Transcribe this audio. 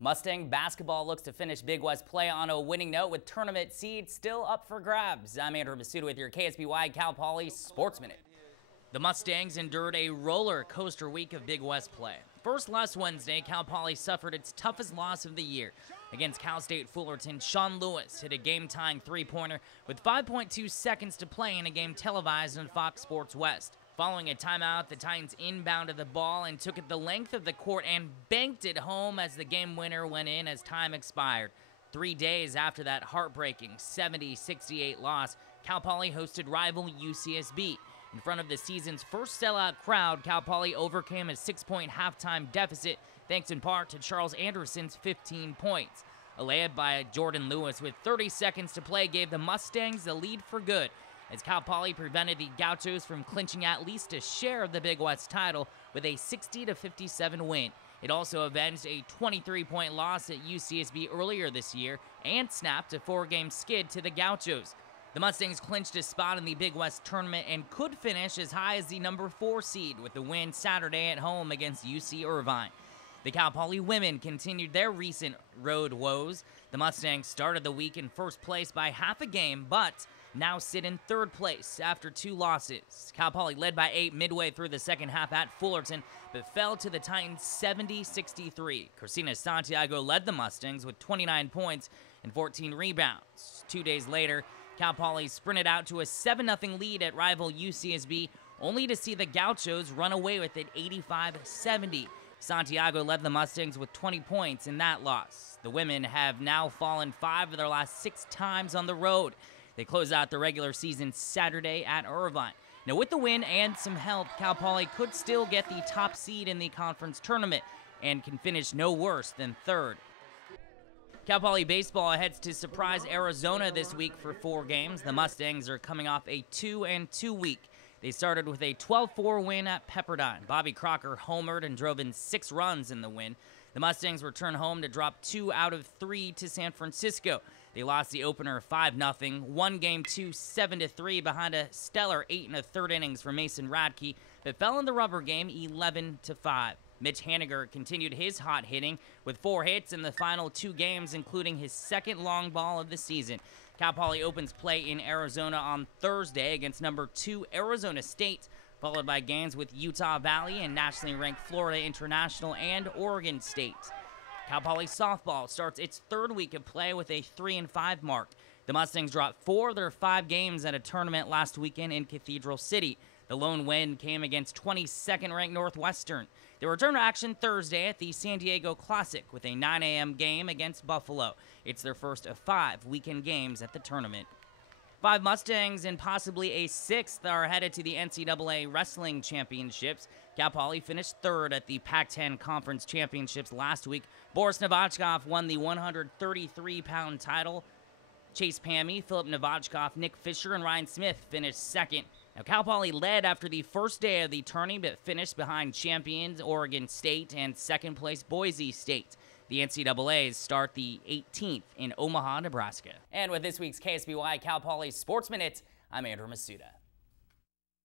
Mustang basketball looks to finish Big West play on a winning note with tournament seeds still up for grabs. I'm Andrew Masuda with your KSBY Cal Poly Sports Minute. The Mustangs endured a roller coaster week of Big West play. First last Wednesday, Cal Poly suffered its toughest loss of the year. Against Cal State Fullerton, Sean Lewis hit a game-tying three-pointer with 5.2 seconds to play in a game televised on Fox Sports West. Following a timeout, the Titans inbounded the ball and took it the length of the court and banked it home as the game winner went in as time expired. 3 days after that heartbreaking 70-68 loss, Cal Poly hosted rival UCSB. In front of the season's first sellout crowd, Cal Poly overcame a 6-point halftime deficit thanks in part to Charles Anderson's 15 points. A layup by Jordan Lewis with 30 seconds to play gave the Mustangs the lead for good, as Cal Poly prevented the Gauchos from clinching at least a share of the Big West title with a 60-57 win. It also avenged a 23-point loss at UCSB earlier this year and snapped a 4-game skid to the Gauchos. The Mustangs clinched a spot in the Big West tournament and could finish as high as the number 4 seed with the win Saturday at home against UC Irvine. The Cal Poly women continued their recent road woes. The Mustangs started the week in first place by half a game, but now sit in third place after 2 losses. Cal Poly led by 8 midway through the second half at Fullerton, but fell to the Titans 70-63. Christina Santiago led the Mustangs with 29 points and 14 rebounds. 2 days later, Cal Poly sprinted out to a 7-0 lead at rival UCSB, only to see the Gauchos run away with it 85-70. Santiago led the Mustangs with 20 points in that loss. The women have now fallen 5 of their last 6 times on the road. They close out the regular season Saturday at Irvine. Now, with the win and some help, Cal Poly could still get the top seed in the conference tournament and can finish no worse than third. Cal Poly baseball heads to surprise Arizona this week for 4 games. The Mustangs are coming off a 2-2 week. They started with a 12-4 win at Pepperdine. Bobby Crocker homered and drove in 6 runs in the win. The Mustangs returned home to drop 2 out of 3 to San Francisco. They lost the opener 5-0, won Game 2 7-3 behind a stellar 8 1/3 innings from Mason Radke, but fell in the rubber game 11-5. Mitch Haniger continued his hot hitting with 4 hits in the final 2 games, including his second long ball of the season. Cal Poly opens play in Arizona on Thursday against number 2 Arizona State, followed by games with Utah Valley and nationally ranked Florida International and Oregon State. Cal Poly softball starts its 3rd week of play with a 3-5 mark. The Mustangs dropped 4 of their 5 games at a tournament last weekend in Cathedral City. The lone win came against 22nd-ranked Northwestern. They return to action Thursday at the San Diego Classic with a 9 a.m. game against Buffalo. It's their first of 5 weekend games at the tournament. 5 Mustangs and possibly a 6th are headed to the NCAA Wrestling Championships. Cal Poly finished 3rd at the Pac-10 Conference Championships last week. Boris Novachkov won the 133-pound title. Chase Pammy, Philip Novachkov, Nick Fisher, and Ryan Smith finished 2nd. Now, Cal Poly led after the first day of the tourney, but finished behind champions Oregon State and 2nd place Boise State. The NCAAs start the 18th in Omaha, Nebraska. And with this week's KSBY Cal Poly Sports Minute, I'm Andrew Masuda.